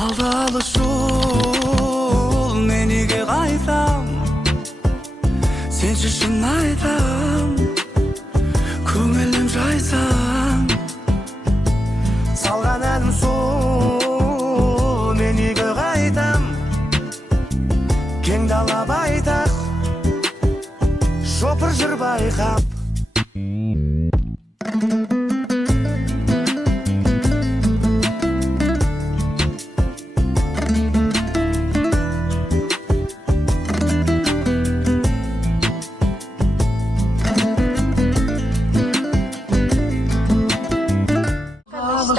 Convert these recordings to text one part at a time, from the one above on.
Alışıl menige qaytam Sençi şın aytam Көңілім жайсам Салған әнім сол меніге қайтам Кең дала байтақ Шопыр жүр байқап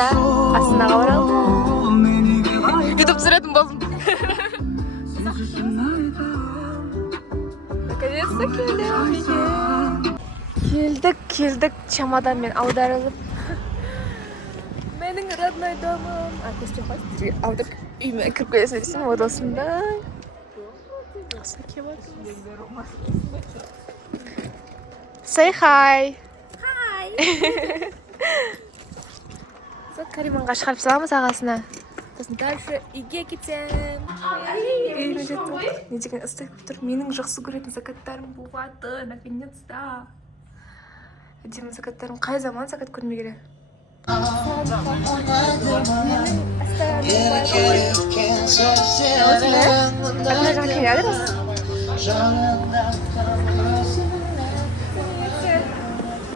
Астанаға оралдым. Ютуб түсіретін болдым. Наконец-то келдік. Чемоданмен аударылып. Менің родной домым. Көстен қой. Аударып үйіме кіріп келесің десең, вот осындай. Say hi. Hi. Кариманға шығарып саламыз ағасына. Сосын дальше үйге кетем. Үйге жеттім. Не деген ыстық болып тұр. Менің жақсы көретін закаттарым болады. Наконец-то. Әдемі закаттарым. Қай заман закат көрмегелі?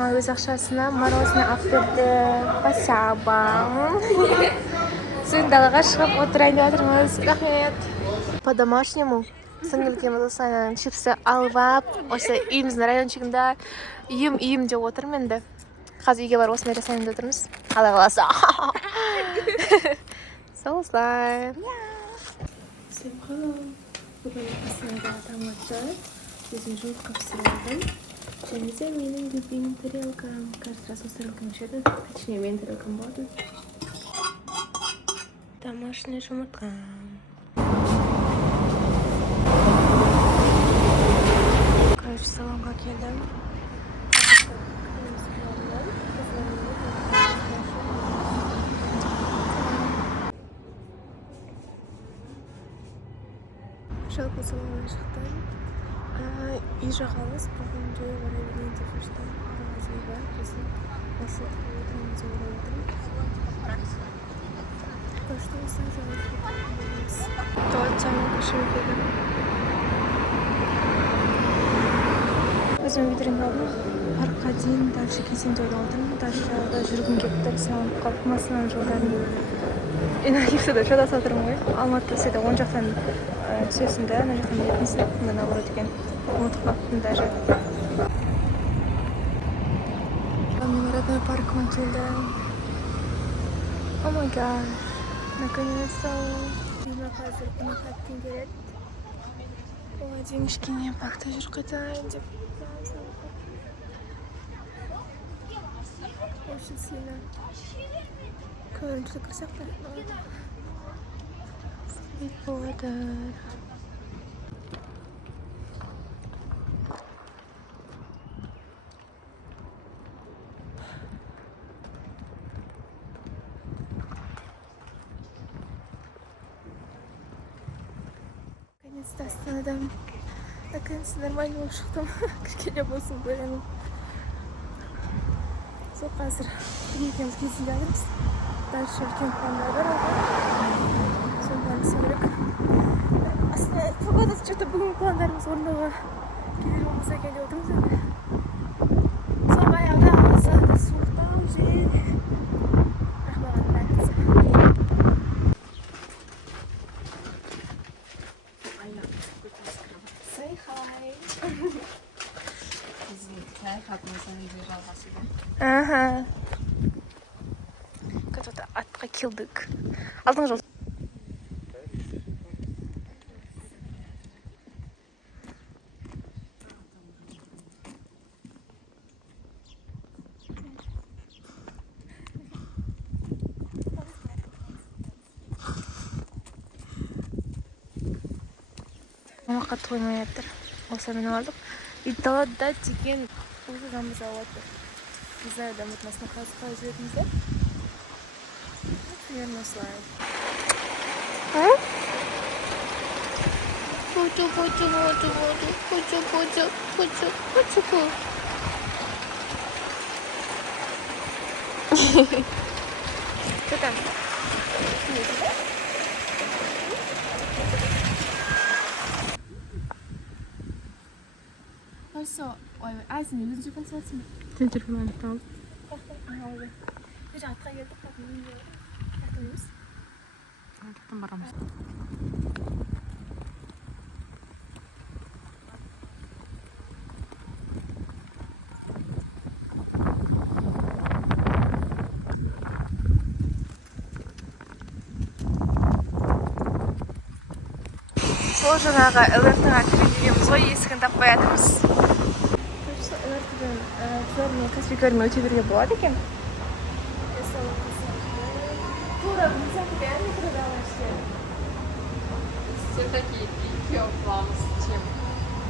Өз ақшасына морозный алып берді. Спасибо. Сегодня далаға шығып отырайын деп жатырмыз. Рахмет. По-домашнему сіңілгеміз осылайынан чипсы алып ап, осы үйіміздің райончигында үйім деп отырмын енді. Қазір үйге барып осындай жасайын деп отырмыз. Алла қаласа. Солай. Всем hello. Бүгін Астанадағы таң атты. Өзім жұмыртқа пісіріп алдым. Және де менің любимым тарелкам. Кажется, раз осы тарелкам ішеді. Точнее, менің тарелкам болады. Домашний жұмыртқа. Короче, салонға келдім. Жалпы салонға шықтым. Үй жағамыз бүгін жой бара берейін деп жүрдім. Аразы бар. Біздің осы отырмыз ойлап отырмыз. Что вы сажаете? Тот самый кошелек. Өзім видринг алдым. Паркқа дейін дальше кезінде ойлап отырмын. Дальше жолда жүргім келіп тұр. Салынып қалып машинаның жолдарын. Иногда шатасып отырмын ғой. Алматыда сені оң жақтан түсесің да, ана жақтан етінсің. Мына наоборот екен. Ұмытып қалыптым даже. Мен родной паркыма келдім. О май гад. Наконец-то. Үйіме қазір қонаққа кеткім келеді. Оған дейін кішкене бақта жүріп қайтайын деп. Очень сильно. Көңілді кірсек та. Сәбет болады. Астанадан наконец-то нормально болып шықтым. Кішкене болсын бөлініп. Сол қазір екеуміз кезінде жатырмыз. Дальше үлкен пландар бар алға. Сондықтан істеу керек. Астанада погодасы что-то бүгін пландарымыз орындауға келер болмаса келіп отырмыз енді. Сол баяғыда азады суықтау жел. Рахмаған бәріміз. Say hi. Ага. Кто-то атқа келдік. Алдың жол. Мамаққа тоймай жатыр. Осымен алдық. И далада деген өзі жамбыз ауады. Не знаю, да, вот нас на қалай жібердіңіздер. Примерно осылай. Что там? 벌써 아이스는 요즘 좀 뻔뻔했으면 Senin telefonun tamam. 이제 아까 얘기했던 거 Артықтан барамыз. сол жаңағы ЛРТ-ға кіргеніміз ғой, есігін таппай жатырмыз. ЛРТ-ден қыздармен каспий көрме өте беруге болады екен. Тура білсем бәрін кіріп алышты. Все такие пики вам с чем?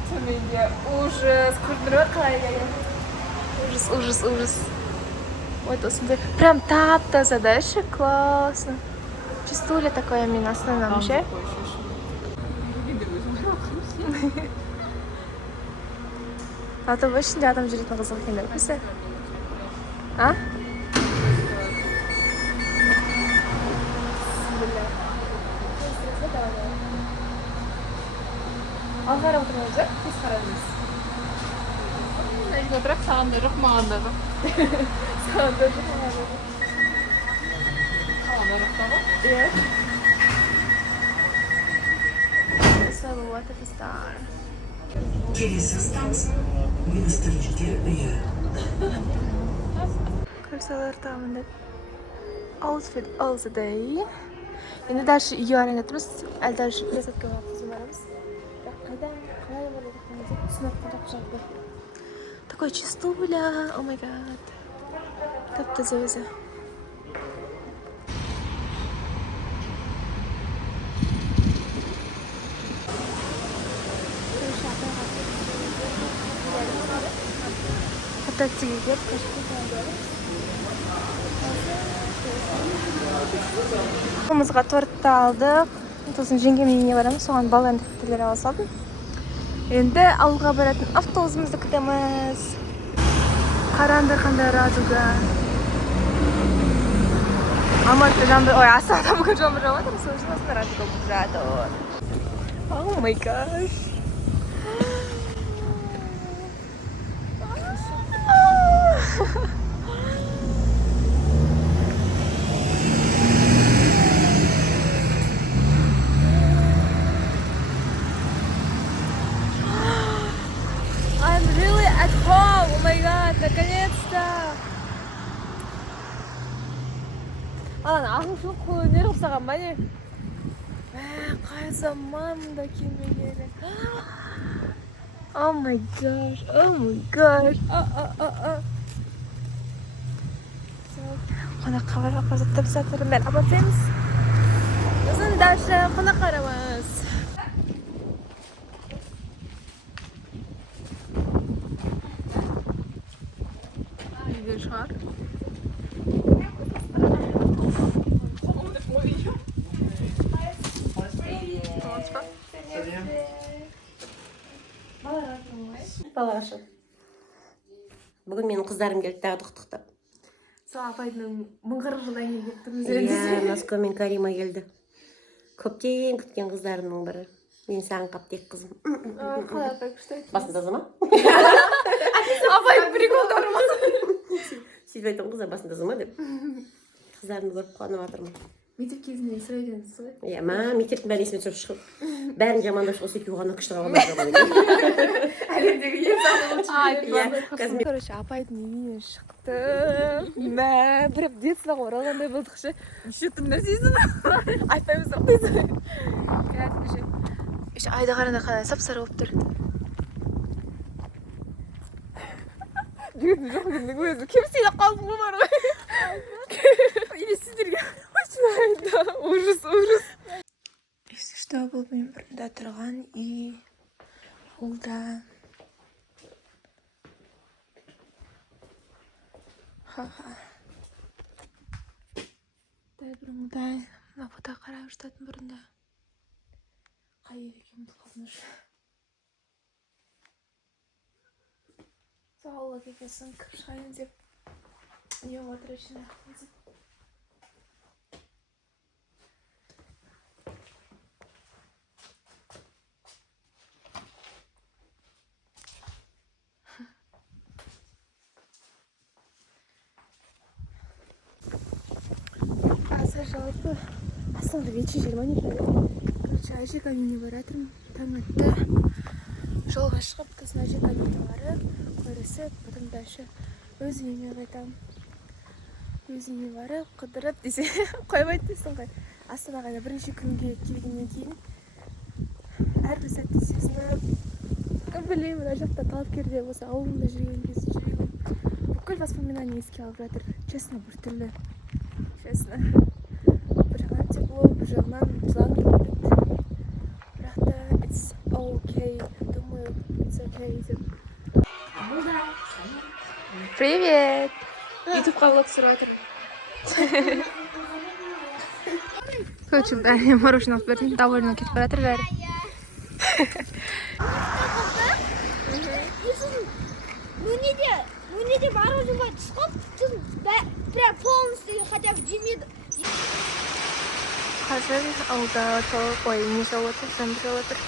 төменде ужас, көрдіңіз қалай ужас, ужас, ужас. Вот осындай прям тап-таза, да, еще классно. Чистуля такое именно основном вообще. А то вообще де адам жүретін қызық екен, да, бізде? А? Ал қарап отырмыз, да? Тез қарадыңыз. Мәжбүр отырақ саған да жоқ, маған да жоқ. Саған да жоқ, маған да жоқ. Саған да жоқ та ғой? Иә. Салуат Афистар. Келесі станция министрліктеріне. Көрсалар тағымында outfit all the day. Енді дальше үйге арайнатырмыз. Әлі дальше пересадка қызым барамыз. Қайдан қалай барып жатқанымызды түсініп тапып жатты. Такой чистуля, о май гад. Тап-таза өзі. Таксиге келіп қолымызға тортты алдық. Сосын жеңгемнің үйіне барамыз, соған баланы тәттілер ала салдым. Енді ауылға баратын автобусымызды күтеміз. Қараңдар қандай радуга. Алматыда жаңбыр, ой, Астанада бүгін жаңбыр жауып жатыр, сол үшін осында радуга болып жатыр. Oh my gosh. I'm really at home. Oh my god, наконец-то. ағын шоққы неғып саған ба не? Қай заман мұнда келмегені. Oh my gosh, oh my gosh. Қонаққа барып қазақтап сатырым бәрі апатаймыз. Сосын дальше қонақ қарамыз. Үйден шығар. Балаша. Бүгін менің қыздарым келді тағы құттықтап. Сол апайдың 1040 жылдан кейін келіп тұрмыз. Иә, Москва мен Карима келді. Көптен күткен қыздарымның бірі. Мен саған қаптек қызым. Қалай апай күшті айтты. Басында зама? Апай приколдары ма? Сөйтіп айтам қыздар басында зама деп. Қыздарымды көріп қуанып жатырмын. Мектеп кезінде сұрайтынсыз ғой. Иә, мектептің бәрін есіме түсіріп шығып. Бәрін жамандап осы екеуі ғана күшті қалған. Әлемдегі ең сағынышты. Қазір Короче, апайдың үйінен шықты. Мә, прям детствоға оралғандай болдық ше. Неше түрлі нәрсесін айтпаймыз да дейсің. Кәдімгі. Еще айда қараңда қалай сап-сары болып тұр. Жүргенде жоқ екенін өзі кем сыйлап қалдым ғой бар ғой. Или сіздерге очевидно. Ужас, ужас. Если что, бұл мен бұрында тұрған үй. Олда. бұрынғыдай мына фото қарап жататын бұрында. Қай ел екенімді қалдым уже. Сол ауылға келген соң кіріп шығайын деп не отыр үшін деп. жалпы астанада вечер 20 не правильно. Короче, әжек үйіне баратырмын. Таң атты. Жолға шығып, сосын әжек үйіне барып, көрісіп, потом дальше өз үйіме қайтамын. Өз үйіме барып, қыдырып десе, қоймайды дейсің ғой. Астанаға да бірінші күнге келгеннен кейін әрбір сәтті сезініп, білмеймін, мына жақта талапкерде болса, ауылымда жүрген кезде жүрегім бүкіл воспоминания еске алып жатыр. Честно, біртүрлі. Честно. Бір жағынан тепло, бір жағынан жылағым келмейді. Бірақ та it's okay. Думаю, it's okay деп. Привет! Ютубқа влог түсіріп жатырмын. Короче, бәріне мороженое алып бердім. Довольно кетіп баратыр бәрі. Ну не мороженое түсіп, прям полностью хотя бы жемейді. Қазір ауылда ой, не жауып отыр, жаңбыр жауып отыр.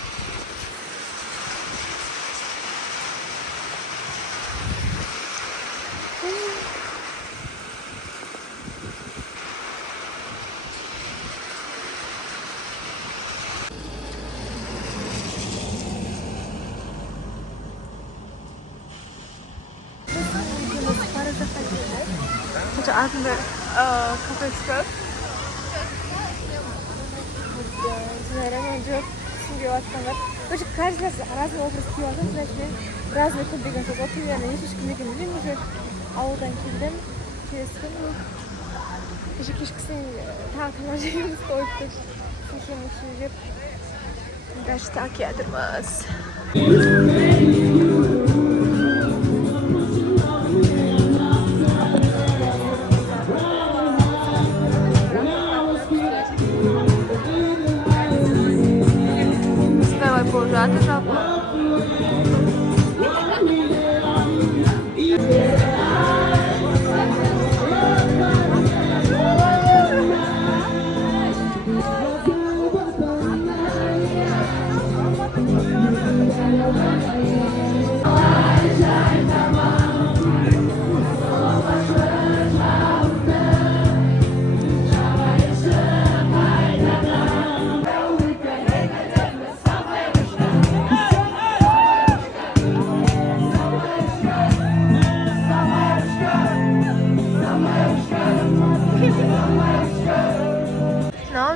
Артында кафе шығып. Роман жоқ, түсінге батқан бар. Короче, каждый раз разный образ киіп алған, значит, мен разный күн деген сөз. Вот примерно ешкім екенін білмеймін уже. Ауылдан келдім, келесі күн. Кеше кешкісін тағы тамақ жегеніміз тойып шешем жеп. Дальше так келатырмыз. Жатыр жалпы.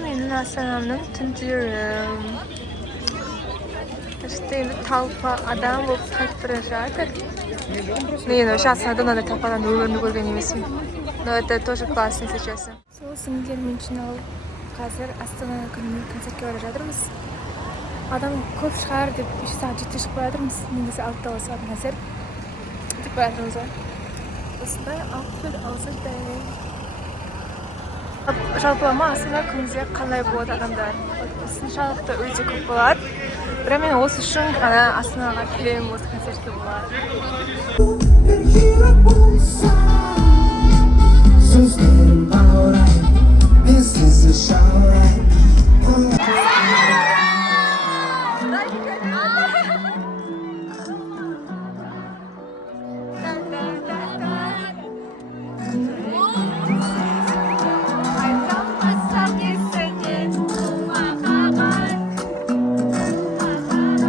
Менің Астанамның түнтірім. Işte талпа адам болып қайтып бара жатыр. Ну, енді вообще Астанада мынандай талпадан өмірімді көрген емеспін. Но это тоже классно, если честно. Сол сіңілдермен жиналып, қазір Астана күніне концертке бара жатырмыз. Адам көп шығар деп 3 сағат жетте шығып бара жатырмыз. Немесе 6-та болса концерт. Деп бара жатырмыз ғой. Осындай outfit осындай. Жалпылама Астана күнде қандай болады адамдар? Сыншалықты өте көп болады. Бірақ мен осы үшін ғана Астанаға келемін, осы концертке болады.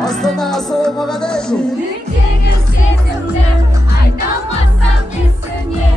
Astana soğumağa değil. Ülkenin sesinde aydanmazsam nesine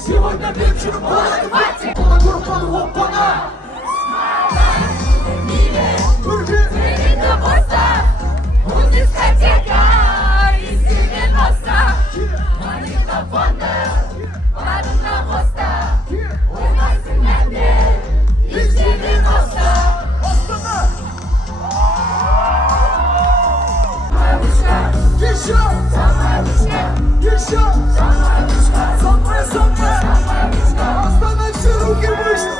Сегодня вечер молодцы. Курбан Хоппана. Еще! Самая! Останови все руки выше!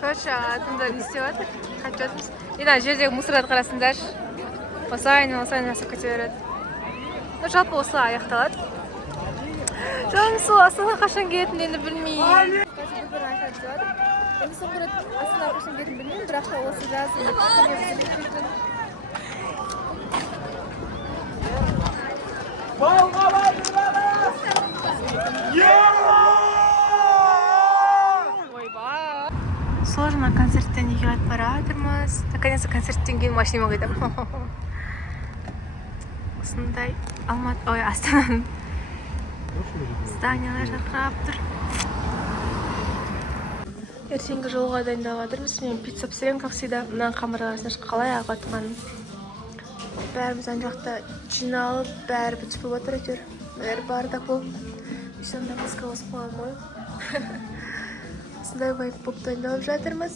Короче, адамдар не істеп жатыр? Қайтып жатырмыз. Ана жердегі мусорларды қарасыңдаршы. Осылайын жасап кете береді. Жалпы осылай аяқталады. Жаным сол Астана қашан келетінін енді білмеймін. Қазір бір айтады деп жатыр. Енді соңғы рет Астана қашан келетінін білмеймін, бірақ та осы жаз Сложно концерттен үйге қайтып бара жатырмыз. Наконец-то концерттен кейін машинамен қайтамын. Осындай Астананың зданиялар жарқырап тұр. Ертеңгі жолға дайындалып жатырмыз. Мен пицца пісіремін, как всегда. Мына камерасын қалай ағып жатқанын. Бәріміз ана жақта жиналып, бәрі бітіп жатыр әйтеуір. Бәрі бардақ болып. Сонда бізге осы қойған ғой. Осындай байып болып дайындалып жатырмыз.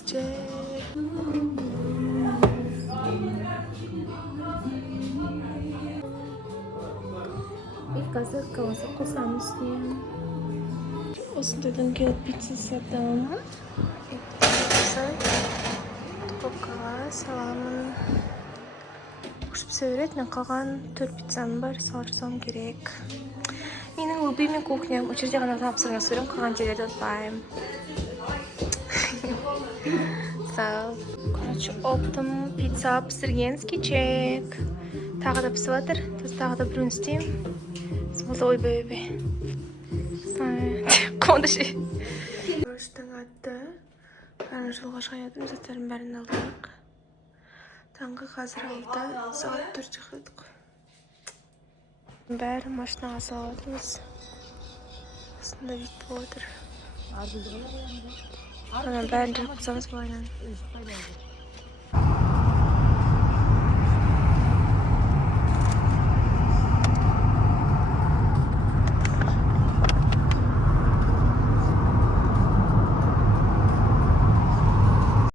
Қазір кавасы қосамыз үстіне. Осындайдан келіп пицца сатамын. Духовкаға саламын. Ұшып сөйрет, мен қалған 4 пиццаның бар, салып жасауым керек. Менің любимый кухням. Ол жерде ғана тапсырма сөйлем, қалған жерлерді ұтпаймын. Короче, оптым пицца пісірген скетчек. Тағы да пісіп жатыр. Тағы да біреуін істеймін. Ойбай. Қонды ше. Таң атты. Бәрін жолға шығайадым. Заттарын бәрін алдық. Таңғы қазір 6, сағат 4 шықдық. Бәрін машинаға салып жатырмыз. Осында вид болып отыр. Бәрін жүріп қысамыз болайынан.